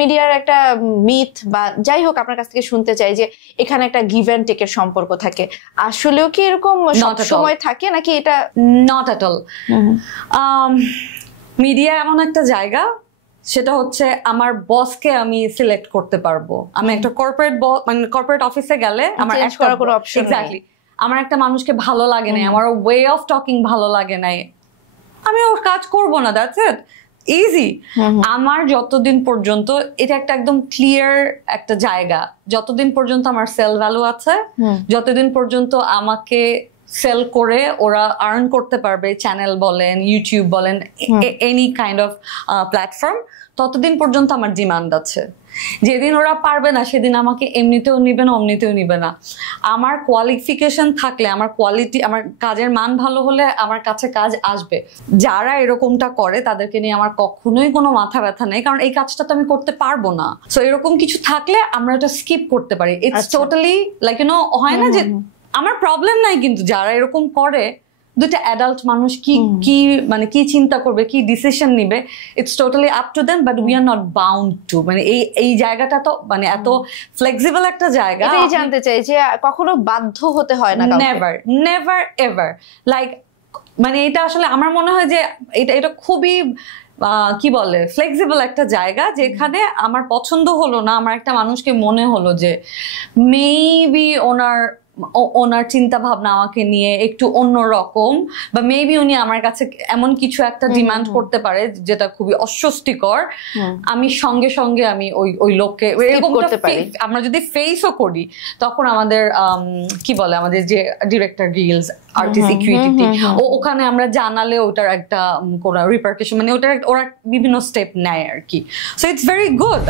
মিডিয়ার একটা মিথ বা যাই হোক আপনার কাছ থেকে শুনতে চাই যে এখানে একটা গিভ অ্যান্ড টেকের সম্পর্ক থাকে, আসলেও কি এরকম সব সময় থাকে নাকি এটা? Not at all. মিডিয়া এমন একটা জায়গা, সেটা হচ্ছে আমার বসকে আমি সিলেক্ট করতে পারবো। আমি একটা কর্পোরেট অফিসে গেলে আমার এক্স্যাক্টলি আমার একটা মানুষকে ভালো লাগে নাই, আমার ওয়ে অফ টকিং ভালো লাগে নাই, আমি ওর কাজ করবো না। That's it, easy. আমার যতদিন পর্যন্ত এটা একটা একদম ক্লিয়ার একটা জায়গা, যতদিন পর্যন্ত আমার সেল ভ্যালু আছে, যতদিন পর্যন্ত আমাকে সেল করে ওরা আর্ন করতে পারবে, চ্যানেল বলেন, ইউটিউব বলেন, এনি কাইন্ড অফ প্ল্যাটফর্ম, ততদিন পর্যন্ত আমার ডিমান্ড আছে। যেদিন ওরা পারবে না সেদিন আমাকে এমনিতেও নিবে না, অমনিতেও নিবে না। আমার কোয়ালিফিকেশন থাকলে, আমার কোয়ালিটি, আমার কাজের মান ভালো হলে আমার কাছে কাজ আসবে। যারা এরকমটা করে তাদেরকে নিয়ে আমার কখনোই কোনো মাথা ব্যথা নেই, কারণ এই কাজটা তো আমি করতে পারবো না। সো এরকম কিছু থাকলে আমরা এটা স্কিপ করতে পারি। It's totally like you know, হয় না যে আমার প্রবলেম নাই, কিন্তু যারা এরকম করে, দুইটা অ্যাডাল্ট মানুষ কি মানে কি চিন্তা করবে, কি ডিসিশন নিবে, it's totally up to them, but we are not bound to. মানে এই জায়গাটা তো মানে এত ফ্লেক্সিবল একটা জায়গা। এটাই জানতে চাই যে কখনো বাধ্য হতে হয় না? Never, never ever. লাইক মানে এটা আসলে আমার মনে হয় যে এটা খুবই কি বলে ফ্লেক্সিবল একটা জায়গা, যেখানে আমার পছন্দ হলো না, আমার একটা মানুষকে মনে হলো যে মেবি ওনার চিন্তা ভাবনা আমাকে নিয়ে একটু অন্যরকম, বা মেবি উনি আমার কাছে এমন কিছু একটা ডিমান্ড করতে পারে যেটা খুবই অস্বস্তিকর, আমি সঙ্গে সঙ্গে আমি ওই লোককে এরকম করতে পারি। আমরা যদি ফেসও করি, তখন আমাদের কি বলে, আমাদের যে ডিরেক্টর রিলস আর্টিস্টিক ক্রিয়েটিভিটি, ওখানে আমরা জানালে ওটার একটা কোনো রিপারকেশন, মানে ওরা বিভিন্ন স্টেপ নেয় আর কি। So it's very good.